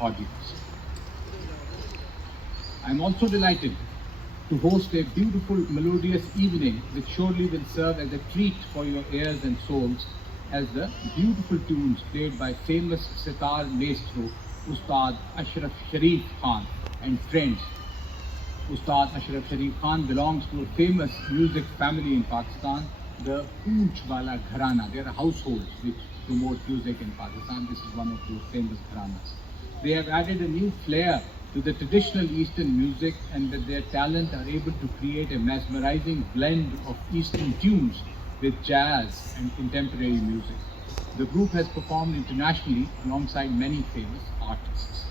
audience. I am also delighted to host a beautiful, melodious evening which surely will serve as a treat for your ears and souls as the beautiful tunes played by famous sitar maestro Ustad Ashraf Sharif Khan and friends. Ustad Ashraf Sharif Khan belongs to a famous music family in Pakistan, the Poonchwala Gharana. They are households which promote music in Pakistan. This is one of those famous gharanas. They have added a new flair to the traditional Eastern music, and with their talent are able to create a mesmerizing blend of Eastern tunes with jazz and contemporary music. The group has performed internationally alongside many famous artists.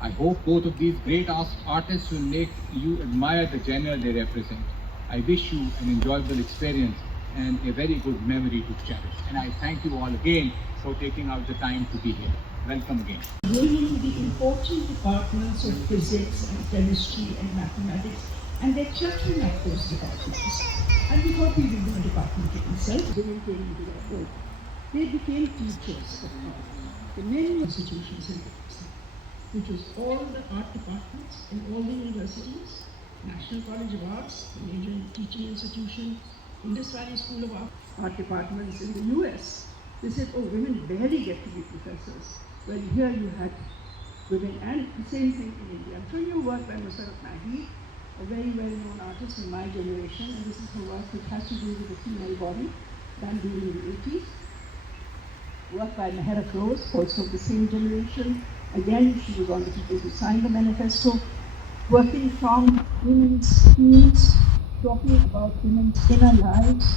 I hope both of these great artists will make you admire the genre they represent. I wish you an enjoyable experience and a very good memory to cherish. And I thank you all again for taking out the time to be here. Welcome again. Bringing the important departments of physics and chemistry and mathematics, and their children at those departments. And we thought we would do a department to themselves. Women came into that work. They became teachers of art. The many institutions in Pakistan, which was all the art departments in all the universities, National College of Arts, the major teaching institution, Indus Valley School of Art departments in the US. They said, oh, women barely get to be professors. Well, here you had women, and the same thing in India. I'm sure you work by Musarraf Mahi, a very well-known artist in my generation, and this is her work which has to do with the female body, done during the 80s. Work by Mehera Close, also of the same generation. Again, she was one of the people who signed the manifesto, working from women's themes, talking about women's inner lives,